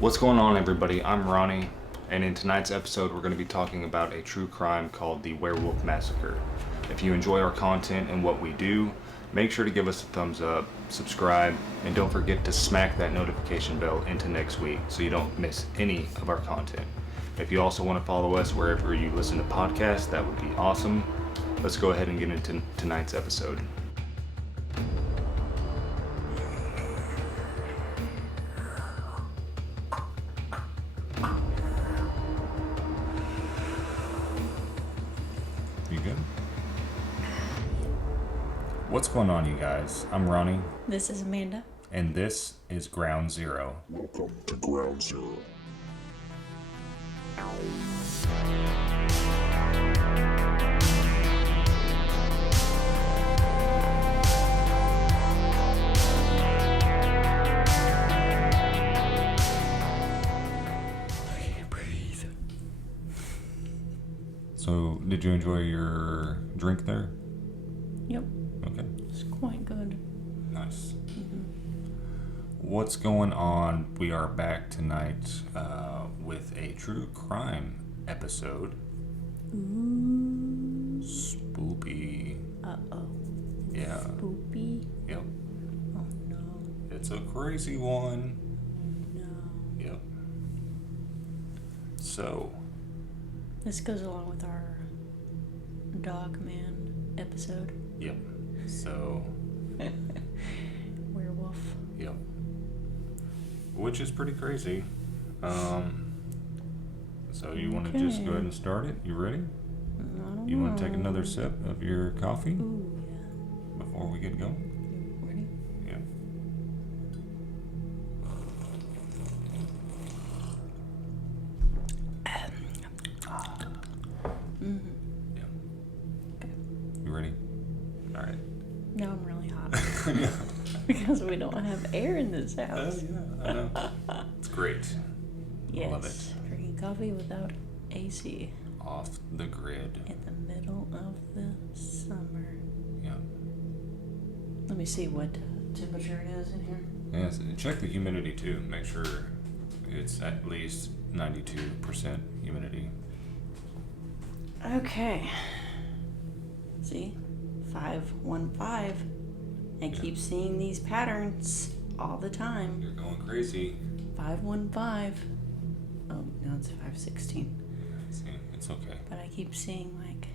What's going on, everybody? I'm Ronnie, and in tonight's episode, we're going to be talking about a true crime called the Werewolf Massacre. If you enjoy our content and what we do, make sure to give us a thumbs up, subscribe, and don't forget to smack that notification bell into next week so you don't miss any of our content. If you also want to follow us wherever you listen to podcasts, that would be awesome. Let's go ahead and get into tonight's episode. You good? What's going on, you guys? I'm Ronnie. This is Amanda. And this is Ground Zero. Welcome to Ground Zero. I can't breathe. So, did you enjoy your drink there? Yep, Okay, it's quite good. nice. What's going on? We are back tonight with a true crime episode. Ooh. Spoopy. Uh-oh. Yeah. Spoopy. Yep. Oh no. It's a crazy one. No. Yep. So, This goes along with our Dog Man episode. yep. So, Werewolf. yep. Which is pretty crazy. So you want to just go ahead and start it? You ready? I don't You know. want to take another sip of your coffee Ooh, yeah. before we get going? You ready? Yeah. Mm-hmm. Yeah. You ready? All right. Now I'm really hot. Because we don't have air in this house. Yeah, I know. It's great. Yes. Love it. Drinking coffee without AC Off the grid. in the middle of the summer. Yeah. Let me see what temperature it is in here. Yeah. So check the humidity too. Make sure it's at least 92% humidity. Okay. See? 515. I Yeah. keep seeing these patterns all the time. You're going crazy. 515. Oh, no, it's 516. See, it's okay. But I keep seeing like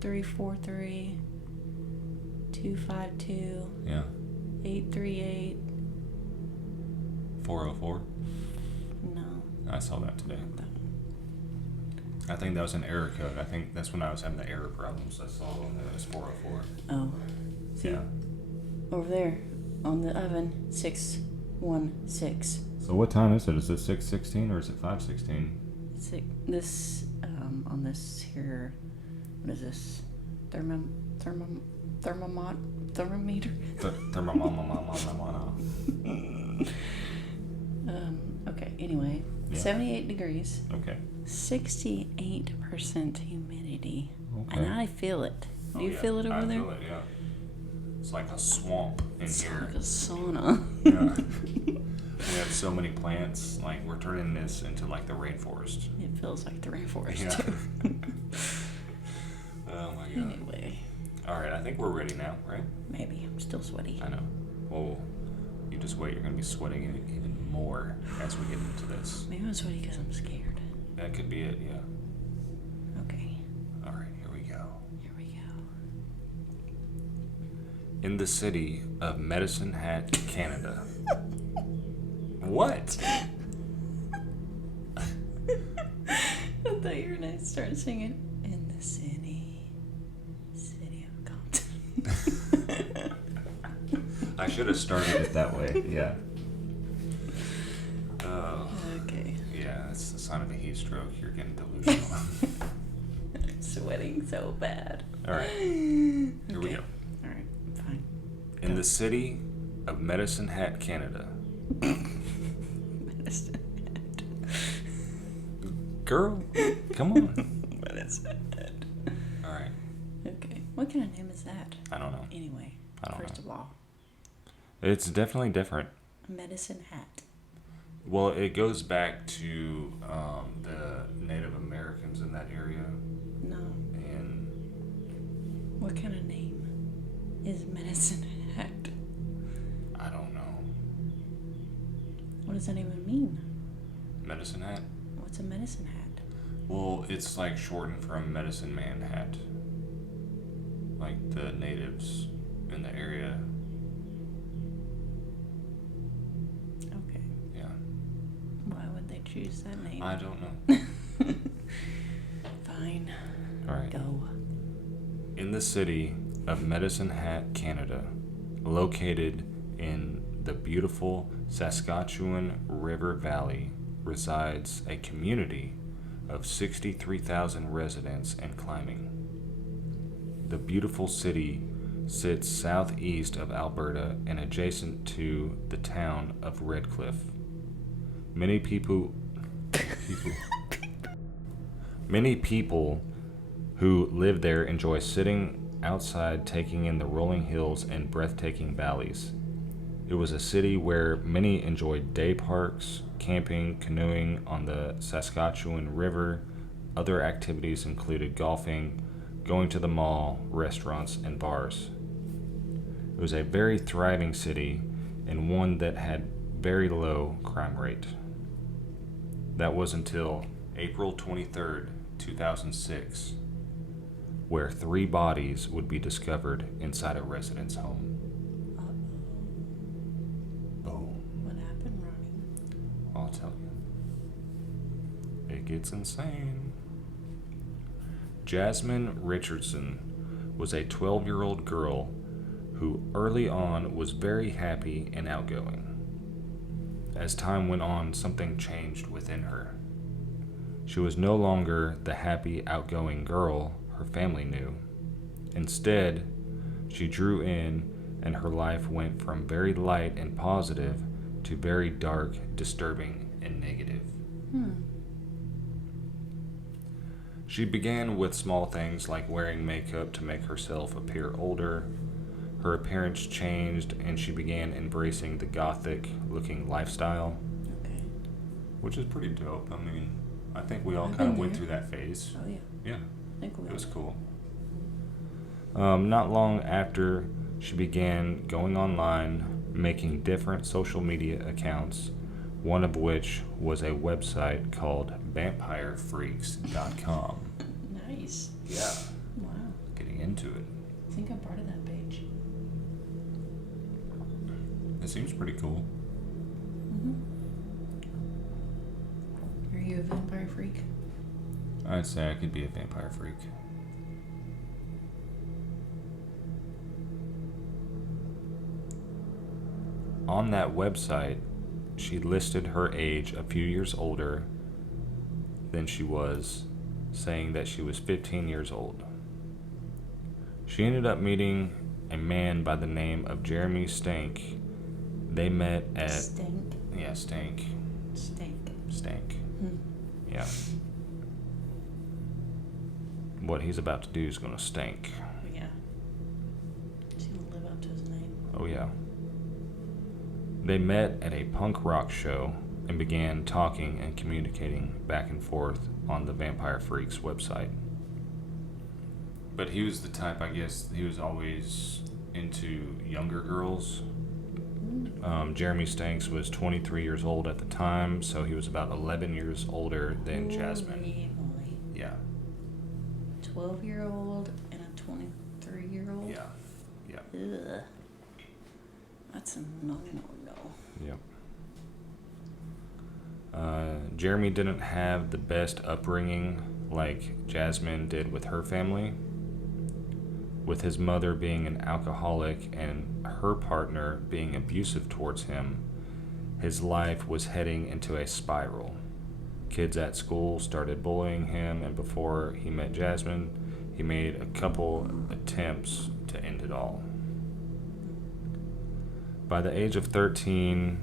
343, 252, Yeah. 838. 404. No. I saw that today. Not that one. I think that was an error code. I think that's when I was having the error problems. I saw on there it was 404. Oh. See? Yeah. Over there on the oven, 616. So what time is it? Is it 6:16 or is it 5:16? This on this here, what is this? Thermometer. Okay. Anyway, Yeah. 78 degrees, Okay. 68% humidity, Okay. and I feel it. Do you yeah. feel it over I there? feel it, yeah. It's like a swamp in It's here. like a sauna. Yeah. We have so many plants. Like, we're turning this into like the rainforest. It feels like the rainforest Yeah. too. Oh my god. Anyway, All right, I think we're ready now, right? maybe I'm still sweaty. I know. Well, you just wait. You're gonna be sweating even more as we get into this. Maybe I'm sweaty because I'm scared. That could be it. Yeah. Okay, All right, here we go. here we go. In the city of Medicine Hat, Canada. What? I thought you were gonna start singing in the city of Compton. I should have started it that way. Yeah. Okay. Yeah, it's the sign of a heat stroke. You're getting delusional. I'm sweating so bad. All right, here we go. All right, I'm fine. In the city of Medicine Hat, Canada. Medicine Hat. Girl, come on. Medicine Hat. All right. Okay. What kind of name is that? I don't know. Anyway, I don't first know. of all, It's definitely different. Medicine Hat. Well, it goes back to the Native Americans in that area, No. and What kind of name is Medicine Hat? I don't know. What does that even mean? Medicine Hat? What's a medicine hat? Well, it's like shortened from Medicine Man Hat. Like the natives in the area. Okay. Yeah. Why would they choose that name? I don't know. Fine. Alright. Go. In the city of Medicine Hat, Canada, located in the beautiful Saskatchewan River Valley, resides a community of 63,000 residents and climbing. The beautiful city sits southeast of Alberta and adjacent to the town of Redcliffe. Many people who live there enjoy sitting outside, taking in the rolling hills and breathtaking valleys. It was a city where many enjoyed day parks, camping, canoeing on the Saskatchewan River. Other activities included golfing, going to the mall, restaurants, and bars. It was a very thriving city and one that had very low crime rate. That was until April 23rd, 2006, where 3 bodies would be discovered inside a resident's home. Boom. What happened, Ronnie? I'll tell you. It gets insane. Jasmine Richardson was a 12-year-old girl who early on was very happy and outgoing. As time went on, something changed within her. She was no longer the happy, outgoing girl her family knew. Instead, she drew in, and her life went from very light and positive to very dark, disturbing, and negative. She began with small things like wearing makeup to make herself appear older. Her appearance changed, and she began embracing the gothic-looking lifestyle, Okay. which is pretty dope. I mean, I think we all I've kind of been went there. through that phase. Oh, yeah. Yeah, I think we it was all- cool. Not long after, she began going online, making different social media accounts, one of which was a website called vampirefreaks.com. Nice. Yeah, Wow. getting into it. I think I'm part of that page. It seems pretty cool. Are you a vampire freak? I'd say I could be a vampire freak. On that website, she listed her age a few years older than she was, saying that she was 15 years old. She ended up meeting a man by the name of Jeremy Stank. They met at... Stink. Yeah, Stank. Stink. Stank. Hmm. Yeah. What he's about to do is gonna stink. Yeah. He's gonna live up to his name. Oh, yeah. They met at a punk rock show and began talking and communicating back and forth on the Vampire Freaks website. But he was the type, I guess, he was always into younger girls. Jeremy Stanks was 23 years old at the time, so he was about 11 years older than Jasmine. Holy moly. Yeah, 12-year-old and a 23-year-old? yeah, yeah, Ugh. That's a no. yep. Jeremy didn't have the best upbringing like Jasmine did with her family, with his mother being an alcoholic and her partner being abusive towards him. His life was heading into a spiral. Kids at school started bullying him, and before he met Jasmine, he made a couple attempts to end it all. By the age of 13,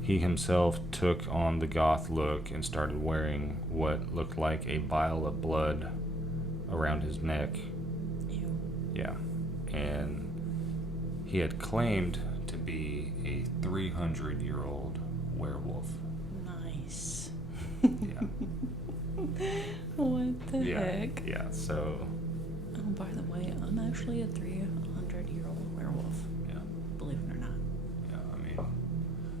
he himself took on the goth look and started wearing what looked like a vial of blood around his neck. Ew. Yeah. And he had claimed to be a 300-year-old werewolf. Nice. Yeah. What the heck? Yeah, so... Oh, by the way, I'm actually a 300-year-old werewolf. Yeah. Believe it or not. Yeah, I mean,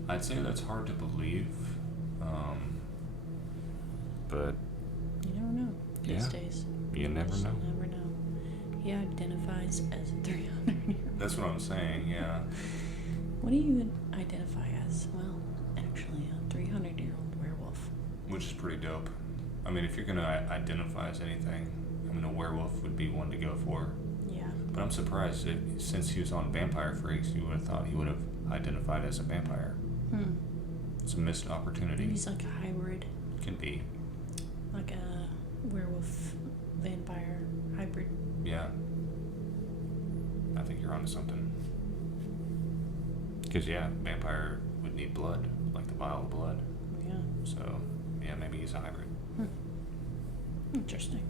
I'd say that's hard to believe. But... You never know these days. You never Just know. never know. He identifies as a 300-year-old. That's what I'm saying, yeah. What do you identify as? Well, actually, a 300-year-old werewolf. Which is pretty dope. I mean, if you're gonna identify as anything, I mean, a werewolf would be one to go for. Yeah. But I'm surprised that since he was on Vampire Freaks, you would have thought he would have identified as a vampire. It's a missed opportunity. Maybe he's like a hybrid. Can be. Like a werewolf vampire hybrid. Yeah. I think you're onto something. Because, yeah, vampire would need blood, like the vial of blood. Yeah. So, yeah, maybe he's a hybrid. Interesting.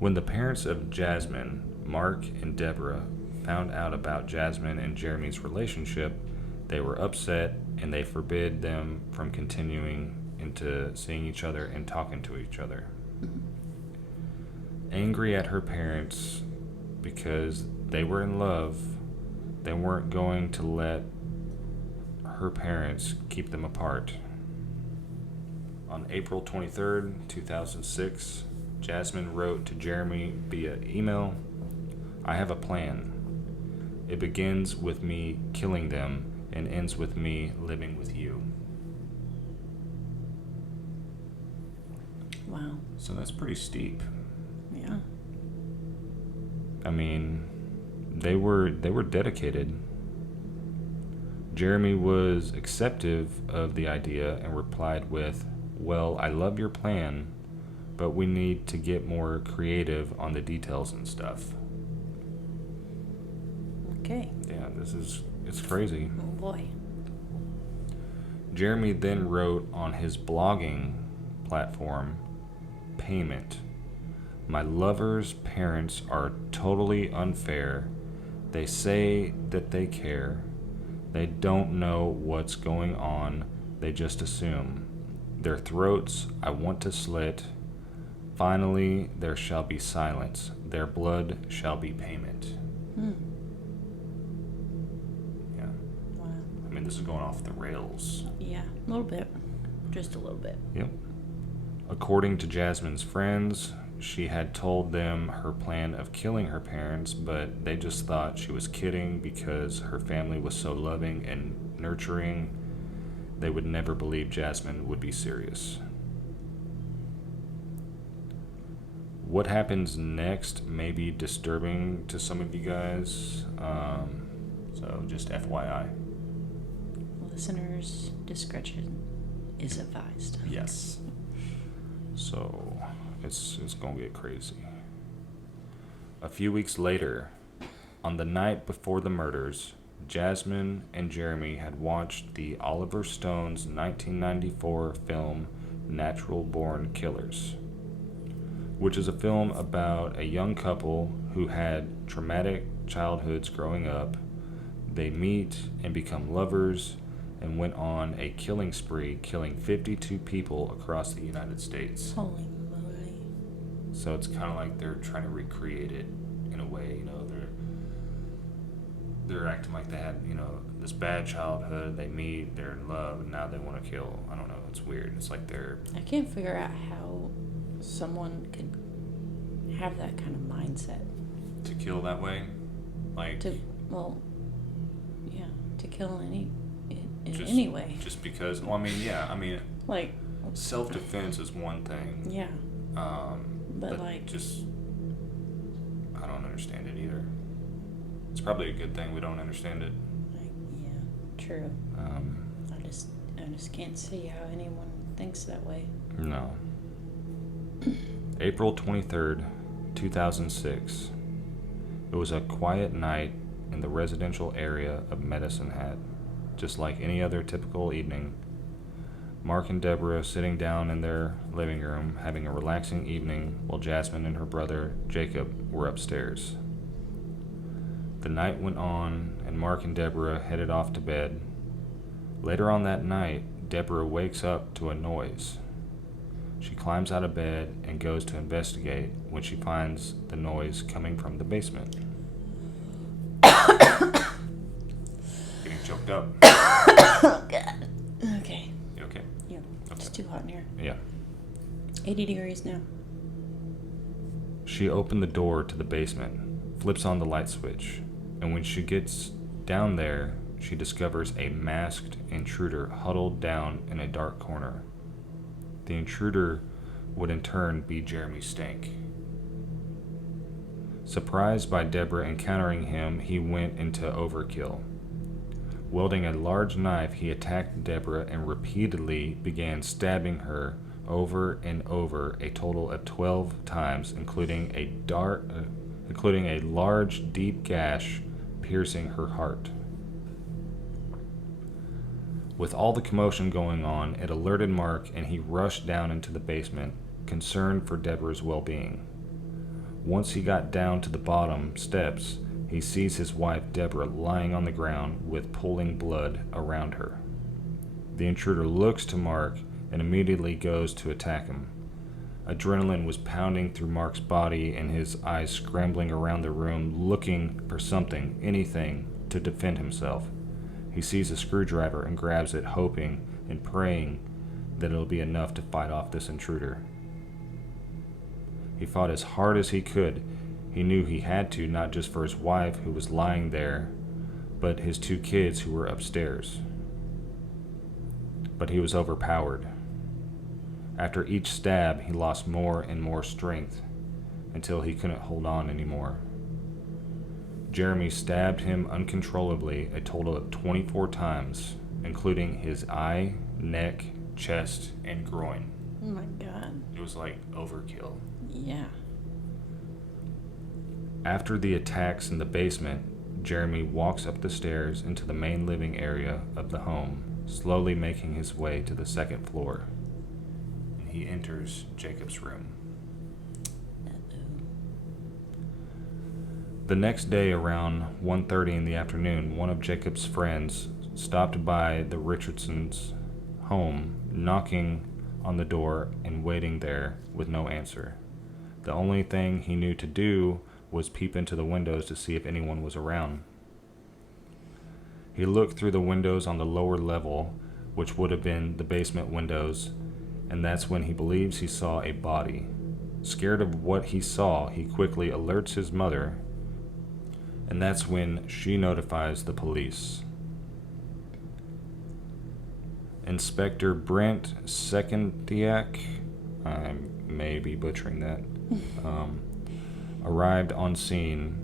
When the parents of Jasmine, Mark and Deborah, found out about Jasmine and Jeremy's relationship, they were upset and they forbid them from continuing into seeing each other and talking to each other. Angry at her parents because they were in love, they weren't going to let her parents keep them apart. On April 23rd, 2006, Jasmine wrote to Jeremy via email, "I have a plan. It begins with me killing them and ends with me living with you." Wow. So that's pretty steep. Yeah. I mean, they were dedicated. Jeremy was acceptive of the idea and replied with, "Well, I love your plan, but we need to get more creative on the details and stuff." Okay. Yeah, it's crazy. Oh boy. Jeremy then wrote on his blogging platform, "Payment. My lover's parents are totally unfair. They say that they care. They don't know what's going on. They just assume. Their throats I want to slit. Finally, there shall be silence. Their blood shall be payment." Yeah. Wow. I mean, this is going off the rails. Yeah. A little bit. Just a little bit. Yep. According to Jasmine's friends, she had told them her plan of killing her parents, but they just thought she was kidding because her family was so loving and nurturing. They would never believe Jasmine would be serious. What happens next may be disturbing to some of you guys, so just FYI. Listeners' discretion is advised. Yes. So, it's gonna get crazy. A few weeks later, on the night before the murders, Jasmine and Jeremy had watched the Oliver Stone's 1994 film Natural Born Killers, which is a film about a young couple who had traumatic childhoods growing up. They meet and become lovers and went on a killing spree, killing 52 people across the United States. Holy moly. So it's kind of like they're trying to recreate it in a way, they're acting like they had, this bad childhood, they meet, they're in love, and now they want to kill. I don't know, it's weird. It's like they're... I can't figure out how someone could have that kind of mindset. To kill that way? Like... To kill in just, any way. Just because, Like... self-defense is one thing. Yeah. But just... I don't understand it either. It's probably a good thing we don't understand it. Yeah, true. I just can't see how anyone thinks that way. No. April 23rd, 2006. It was a quiet night in the residential area of Medicine Hat, just like any other typical evening. Mark and Deborah sitting down in their living room having a relaxing evening while Jasmine and her brother Jacob were upstairs. The night went on and Mark and Deborah headed off to bed. Later on that night, Deborah wakes up to a noise. She climbs out of bed and goes to investigate when she finds the noise coming from the basement. Getting choked up. Oh, God. Okay. You okay? Yeah. Okay. It's too hot in here. Yeah. 80 degrees now. She opened the door to the basement, flips on the light switch, and when she gets down there, she discovers a masked intruder huddled down in a dark corner. The intruder would in turn be Jeremy Stank. Surprised by Deborah encountering him, he went into overkill. Wielding a large knife, he attacked Deborah and repeatedly began stabbing her over and over a total of 12 times, including a large, deep gash piercing her heart. With all the commotion going on, it alerted Mark and he rushed down into the basement, concerned for Deborah's well-being. Once he got down to the bottom steps, he sees his wife Deborah lying on the ground with pooling blood around her. The intruder looks to Mark and immediately goes to attack him. Adrenaline was pounding through Mark's body and his eyes scrambling around the room looking for something, anything, to defend himself. He sees a screwdriver and grabs it, hoping and praying that it'll be enough to fight off this intruder. He fought as hard as he could. He knew he had to, not just for his wife who was lying there, but his 2 kids who were upstairs. But he was overpowered. After each stab, he lost more and more strength until he couldn't hold on anymore. Jeremy stabbed him uncontrollably a total of 24 times, including his eye, neck, chest, and groin. Oh my God. It was like overkill. Yeah. After the attacks in the basement, Jeremy walks up the stairs into the main living area of the home, slowly making his way to the 2nd floor. He enters Jacob's room. The next day around 1:30 in the afternoon, one of Jacob's friends stopped by the Richardsons' home, knocking on the door and waiting there with no answer. The only thing he knew to do was peep into the windows to see if anyone was around. He looked through the windows on the lower level, which would have been the basement windows, and that's when he believes he saw a body. Scared of what he saw, he quickly alerts his mother, and that's when she notifies the police. Inspector Brent Secondiak, I may be butchering that, arrived on scene.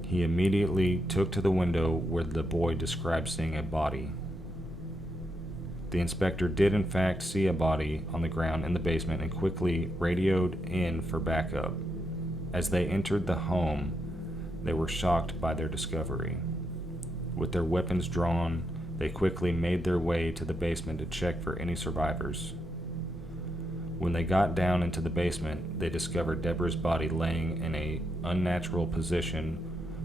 He immediately took to the window where the boy described seeing a body. The inspector did in fact see a body on the ground in the basement and quickly radioed in for backup. As they entered the home, they were shocked by their discovery. With their weapons drawn, they quickly made their way to the basement to check for any survivors. When they got down into the basement, they discovered Deborah's body laying in an unnatural position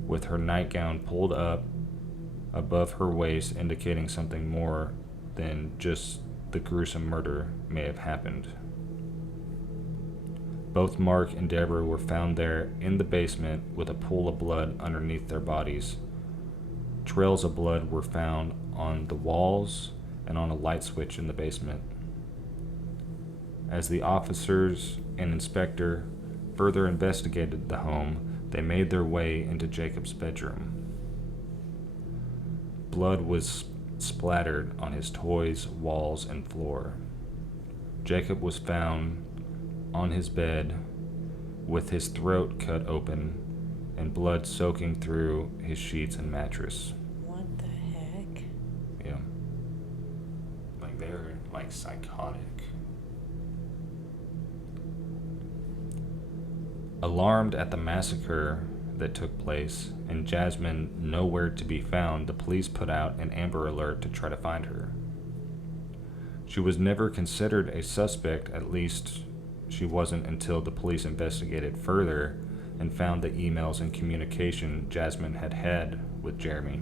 with her nightgown pulled up above her waist, indicating something more than just the gruesome murder may have happened. Both Mark and Deborah were found there in the basement with a pool of blood underneath their bodies. Trails of blood were found on the walls and on a light switch in the basement. As the officers and inspector further investigated the home, they made their way into Jacob's bedroom. Blood was splattered on his toys, walls, and floor. Jacob was found on his bed with his throat cut open and blood soaking through his sheets and mattress. What the heck? Yeah. Like they're like psychotic. Alarmed at the massacre that took place and Jasmine nowhere to be found, the police put out an Amber Alert to try to find her. She was never considered a suspect, at least she wasn't until the police investigated further and found the emails and communication Jasmine had had with Jeremy.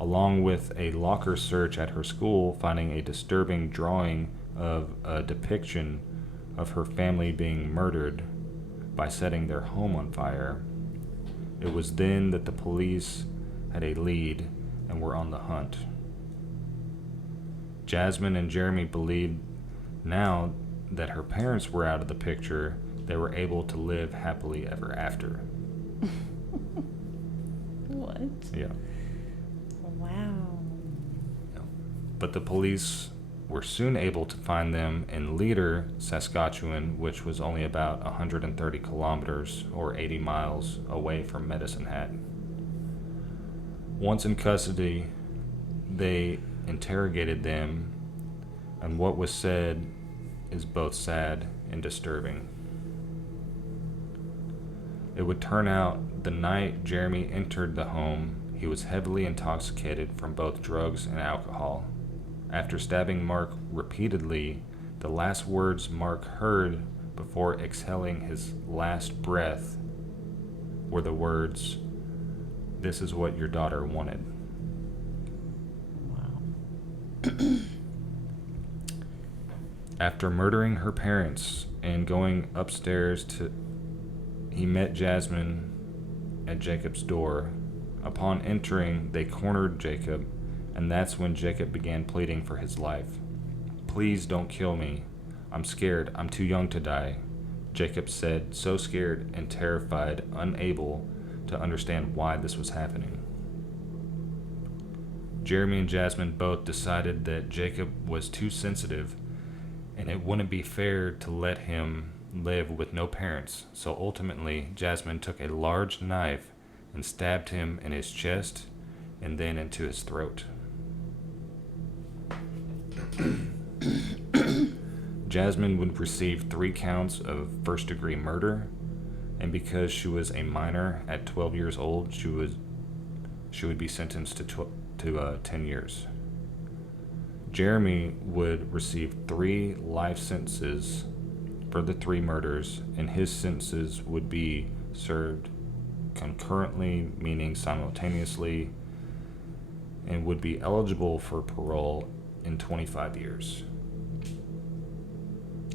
along with a locker search at her school, finding a disturbing drawing of a depiction of her family being murdered by setting their home on fire. It was then that the police had a lead and were on the hunt. Jasmine and Jeremy believed now that her parents were out of the picture, they were able to live happily ever after. What? Yeah. Wow. But the police were soon able to find them in Leader, Saskatchewan, which was only about 130 kilometers or 80 miles away from Medicine Hat. Once in custody, they interrogated them, and what was said is both sad and disturbing. It would turn out the night Jeremy entered the home, he was heavily intoxicated from both drugs and alcohol. After stabbing Mark repeatedly, the last words Mark heard before exhaling his last breath were the words, "This is what your daughter wanted." Wow. After murdering her parents and going upstairs he met Jasmine at Jacob's door. Upon entering, they cornered Jacob, and that's when Jacob began pleading for his life. "Please don't kill me. I'm scared. I'm too young to die," Jacob said, so scared and terrified, unable to understand why this was happening. Jeremy and Jasmine both decided that Jacob was too sensitive, and it wouldn't be fair to let him live with no parents, so ultimately Jasmine took a large knife and stabbed him in his chest and then into his throat. Jasmine would receive 3 counts of first-degree murder, and because she was a minor at 12 years old, she would be sentenced to 10 years. Jeremy would receive 3 life sentences for the 3 murders, and his sentences would be served concurrently, meaning simultaneously, and would be eligible for parole in 25 years.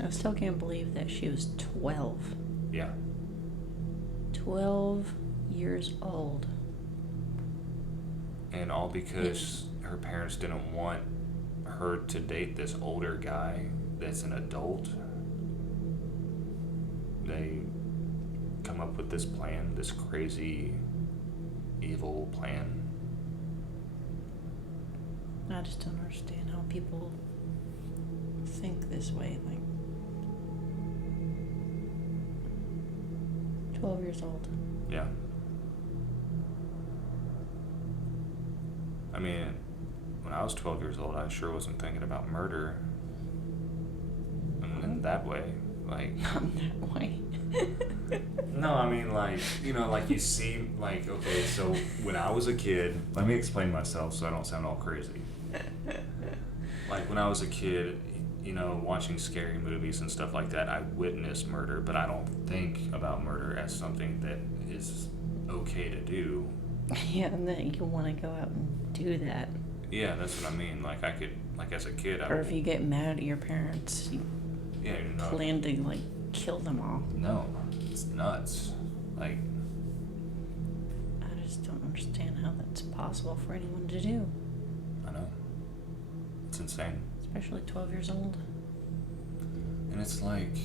I still can't believe that she was 12. Yeah. 12 years old. And all because her parents didn't want her to date this older guy that's an adult. They come up with this plan, this crazy, evil plan. I just don't understand how people think this way. Like, 12 years old. Yeah. I mean, when I was 12 years old, I sure wasn't thinking about murder in that way. Like, Not that way. no, I mean, like, you know, like you see, like, okay, so when I was a kid, let me explain myself so I don't sound all crazy. Like, when I was a kid, you know, watching scary movies and stuff like that, I witnessed murder, but I don't think about murder as something that is okay to do. Yeah, and then you want to go out and do that. Yeah, that's what I mean. Like, I could, like, as a kid, Or if you get mad at your parents, you yeah, you know, plan to, like, kill them all. no, it's nuts. Like, I just don't understand how that's possible for anyone to do. I know. It's insane. Especially 12 years old. And it's like,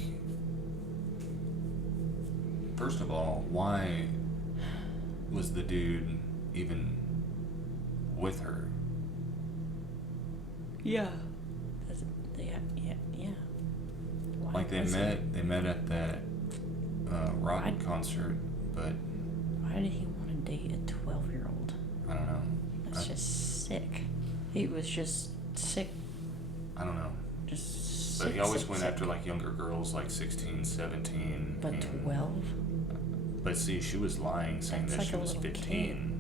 first of all, why was the dude even with her? Yeah. Yeah. Why Like, they was he- met at that rock Why- concert, but Why did he want to date a 12-year-old? I don't know. That's just sick. He was just sick. I don't know. Just But sick. he always sick, went sick. after, like, younger girls, like 16, 17. But and- 12? But see, she was lying, saying That's that like she a was little 15.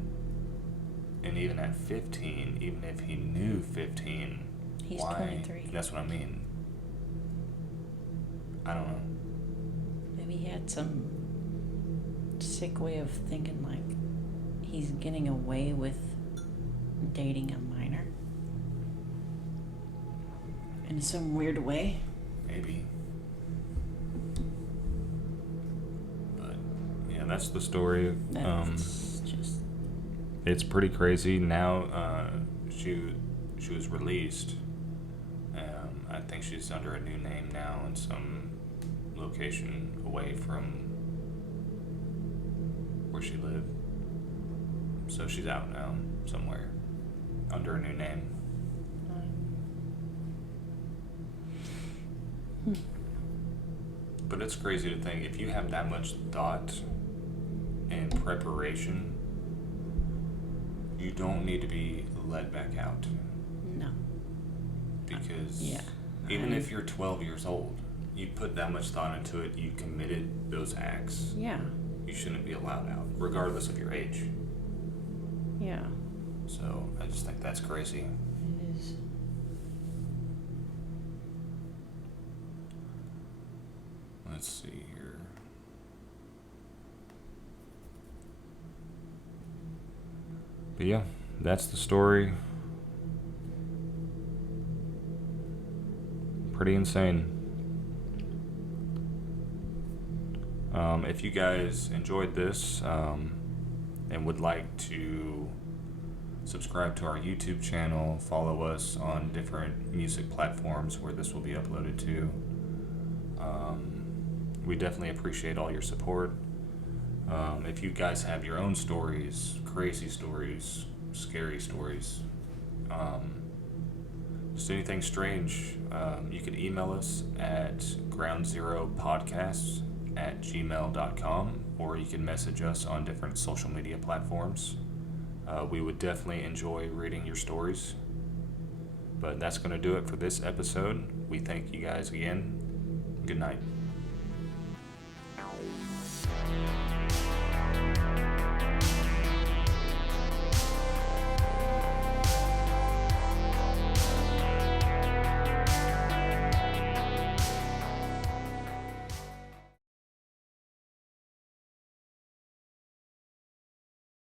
And even at 15, even if he knew 15, He's why? 23. That's what I mean. I don't know. Maybe he had some sick way of thinking, like, he's getting away with dating a minor in some weird way. Maybe. But yeah, that's the story. That's just It's pretty crazy. Now, she was released. I think she's under a new name now in some location away from where she lived. So she's out now somewhere under a new name. But it's crazy to think if you have that much thought and preparation, you don't need to be let back out. no. Because Yeah. even if you're 12 years old, you put that much thought into it, you committed those acts, Yeah. you shouldn't be allowed out, regardless of your age. Yeah. So I just think that's crazy. It is. Let's see here. But yeah, that's the story. Pretty insane. If you guys enjoyed this and would like to subscribe to our YouTube channel, follow us on different music platforms where this will be uploaded to. We definitely appreciate all your support. If you guys have your own stories, crazy stories, scary stories, just anything strange, you can email us at groundzeropodcasts@gmail.com, or you can message us on different social media platforms. We would definitely enjoy reading your stories. But that's going to do it for this episode. We thank you guys again. Good night.